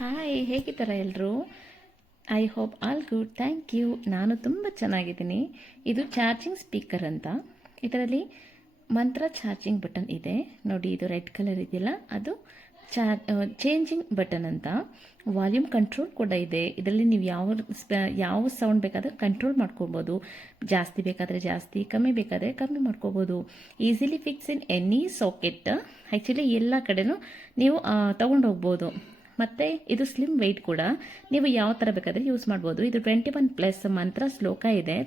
Hi, ಹೇಗಿದ್ದೀರಾ ಎಲ್ಲರೂ? I hope all good, thank you. ನಾನು ತುಂಬ ಚೆನ್ನಾಗಿದ್ದೀನಿ. ಇದು ಚಾರ್ಜಿಂಗ್ ಸ್ಪೀಕರ್ ಅಂತ. ಇದರಲ್ಲಿ ಮಂತ್ರ ಚಾರ್ಜಿಂಗ್ ಬಟನ್ ಇದೆ ನೋಡಿ. ಇದು ರೆಡ್ ಕಲರ್ ಇದೆಯಲ್ಲ, ಅದು ಚೇಂಜಿಂಗ್ ಬಟನ್ ಅಂತ. ವಾಲ್ಯೂಮ್ ಕಂಟ್ರೋಲ್ ಕೂಡ ಇದೆ. ಇದರಲ್ಲಿ ನೀವು ಯಾವ ಸೌಂಡ್ ಬೇಕಾದರೆ ಕಂಟ್ರೋಲ್ ಮಾಡ್ಕೋಬೋದು. ಜಾಸ್ತಿ ಬೇಕಾದರೆ ಜಾಸ್ತಿ, ಕಮ್ಮಿ ಬೇಕಾದರೆ ಕಮ್ಮಿ ಮಾಡ್ಕೋಬೋದು. Easily fix in any socket. Actually ಎಲ್ಲ ಕಡೆನೂ ನೀವು ತೊಗೊಂಡು ಹೋಗ್ಬೋದು. ಮತ್ತು ಇದು ಸ್ಲಿಮ್ ವೆಯ್ಟ್ ಕೂಡ. ನೀವು ಯಾವ ಥರ ಬೇಕಾದರೆ ಯೂಸ್ ಮಾಡ್ಬೋದು. ಇದು 21+ ಮಂತ್ರ ಶ್ಲೋಕ ಇದೆ.